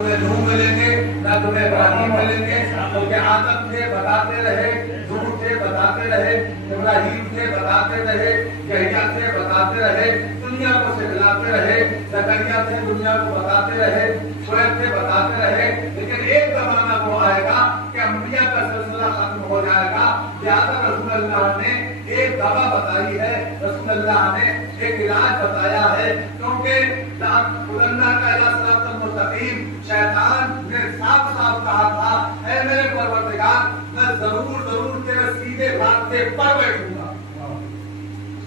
नूह मिलेंगे, ना तुम्हें इब्राहिम मिलेंगे। क्योंकि आदम थे बताते रहे, नूह थे बताते रहे, इब्राहिम थे बताते रहे, यहया थे बताते रहे, दुनिया को सिखलाते रहे, जकरिया थे दुनिया को बताते रहे, शुएब थे बताते रहे। लेकिन एक जमाना वो आएगा कि अंबिया का सिलसिला खत्म हो जाएगा। लिहाजा रसूलुल्लाह ने एक दवा बताई है, रसूलुल्लाह ने एक इलाज बताया है। क्योंकि शैतान ने साफ साफ कहा था, ऐ मेरे परवरदिगार, मैं जरूर जरूर तेरे सीधे रास्ते पर बैठूंगा,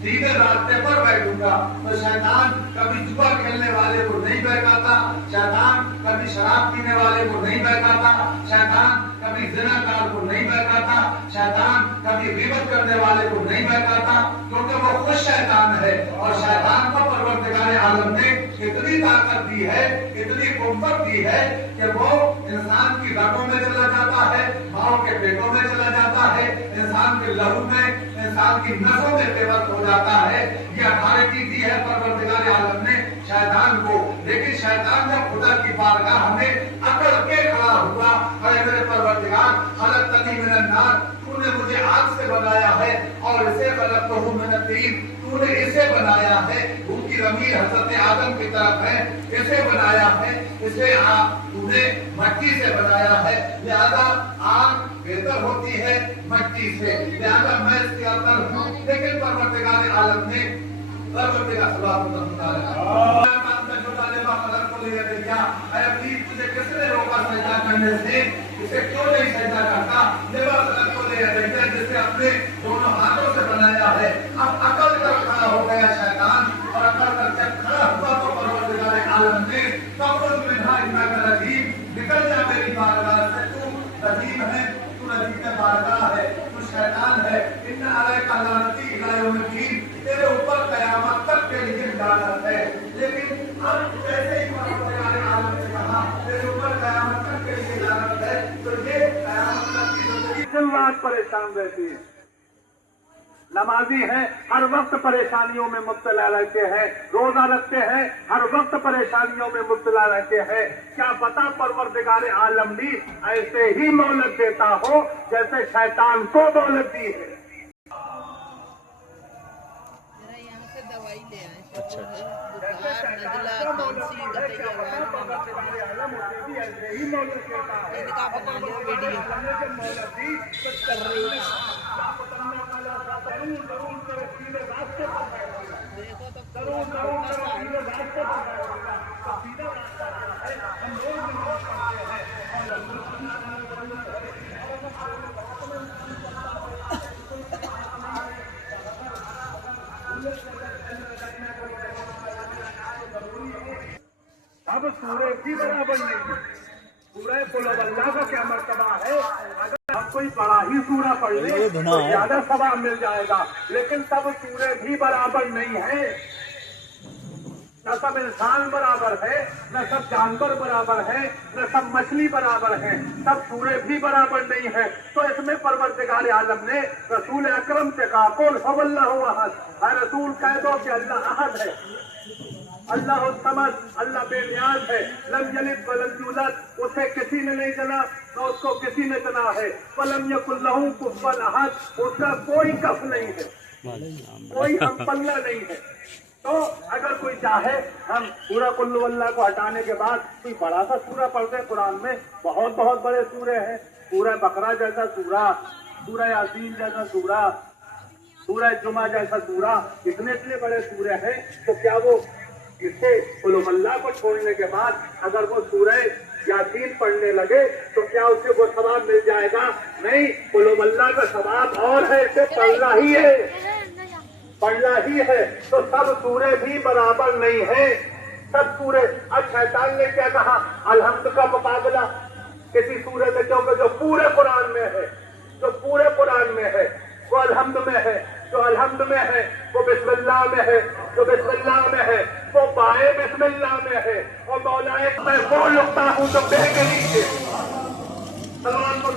सीधे रास्ते पर बैठूंगा। तो शैतान कभी जुआ खेलने वाले को नहीं बहकाता, शैतान कभी शराब पीने वाले को नहीं बहकाता, शैतान कभी ज़िनाकार को नहीं बहकाता, शैतान कभी गीबत करने वाले को नहीं बहकाता, क्योंकि वो खुद शैतान है। और शैतान को परवरदिगार आलम ने इतनी ताकत दी है, इतनी कुव्वत दी है कि वो इंसान की रगों में चला जाता है, माओ के पेटों में चला जाता है, इंसान के लहू में, इंसान की नसों में बेबस हो जाता है। ये अथॉरिटी दी है परवरदिगार आलम ने शैतान को। लेकिन शैतान जब खुदा की बारगाह में अकड़ के खड़ा हुआ, अरे मेरे परवरदिगार, खलक़तनी मिनन नार, तूने मुझे आग से बनाया है, और इसे खलक़तहू मिन तीन, तूने इसे बनाया है, उनकी ज़मीर हज़रत आदम की तरफ है, इसे बनाया है, इसे तूने मट्टी से बनाया है। लिहाजा आग बेहतर होती है मट्टी से, लिहाजा मैं इसके अंदर हूँ। लेकिन परवरदिगार आलम ने तुझे किसने रोका सजदा करने से, इसे क्यों नहीं सजदा करता? जिसे अपने दोनों हाथों से बनाया है। अब अकल कर खड़ा हो गया शैतान, और अकल कर जब खड़ा हुआ तो परवरदिगार आलम ने निकल जा मेरी बारगाह से, तू रजीम है, तू रजीम बारगाह है, तू शैतान है। इन्ना अलैका लानती इला यौमिद्दीन, तेरे ऊपर कयामत तक के लिए लानत है। लेकिन अब जैसे ही परवरदिगार आलम ने कहा तेरे ऊपर कयामत तक के लिए लानत है, तो ये कयामत तक की जिंदगी दिन रात परेशान रहती है। नमाजी हैं, हर वक्त परेशानियों में मुब्तला रहते हैं, रोजा रखते हैं, हर वक्त परेशानियों में मुब्तला रहते हैं। क्या पता परवरदिगार आलम भी ऐसे ही मोहलत देता हो जैसे शैतान को मोहलत दी है। अच्छा अब सूरह भी बराबर नहीं है। सूरह कुल अल्लाह का क्या मर्तबा है? अगर हम कोई बड़ा ही सूरह पढ़ ले तो ज्यादा सवाब मिल जाएगा, लेकिन सब सूरह भी बराबर नहीं है। न सब इंसान बराबर है, न सब जानवर बराबर है, न सब मछली बराबर है, सब सूरह भी बराबर नहीं है। तो इसमें परवरदिगार आलम ने रसूल अकरम से कहा, कुल हुवल्लाहु अहद, है रसूल कह दो कि अल्लाह अहद है, अल्लाह समद, अल्लाह बेनियाज है, लम यलिद वलम यूलद, उसे किसी ने नहीं जना, न उसको किसी ने जना है, वलम यकुल लहू कुफुवन अहद, उसका कोई कफ नहीं है, कोई हमपल्ला नहीं है। तो अगर कोई चाहे, हम पूरा कुल्लू अल्लाह को हटाने के बाद कोई बड़ा सा सूरा पढ़ते हैं। कुरान में बहुत बहुत बड़े सूरे हैं, सूरह बकरा जैसा सूरा, सूरह यासीन जैसा सूरा, सूरह जुमा जैसा सूरा, इतने बड़े सूरे हैं। तो क्या वो इससे कुल्लू अल्लाह को छोड़ने के बाद अगर वो सूरह यासीन पढ़ने लगे तो क्या उसे वो सवाब मिल जाएगा? नहीं, कुल्लू अल्लाह का सवाब और है, इसे पढ़ना ही है, पढ़ना ही है। तो सब सूरे भी बराबर नहीं है, सब सूरे। अब शैतान ने क्या कहा? अलहम्द का मुकाबला किसी सूरे में, क्योंकि जो पूरे कुरान में है, जो पूरे कुरान में है वो अलहम्द में है, जो अलहम्द में है वो बिस्मिल्लाह में है, जो बिस्मिल्लाह में है वो बाए बिस्मिल्लाह में है। और मौलाए मैं वो लुकता हूँ जो बेग नीचे सलमान को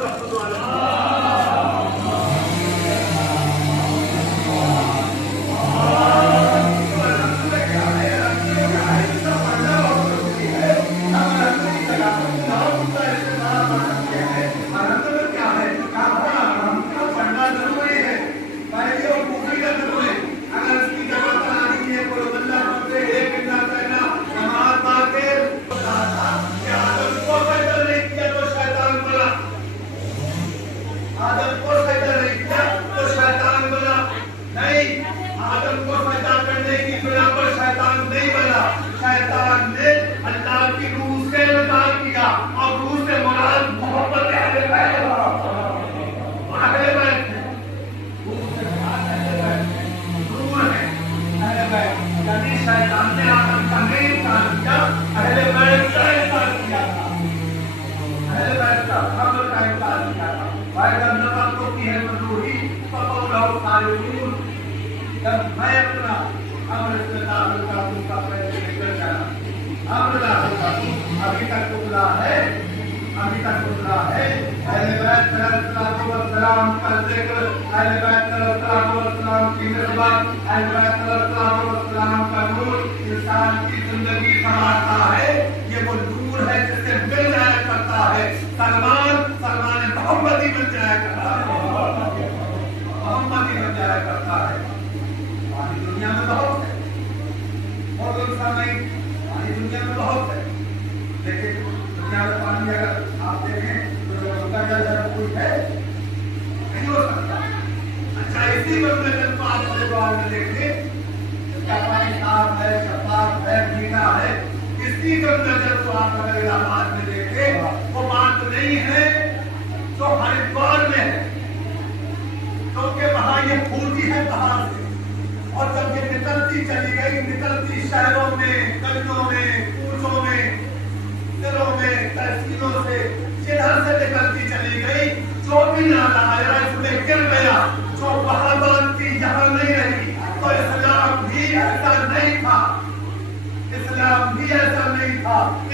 اسلام بھی ایسا نہیں تھا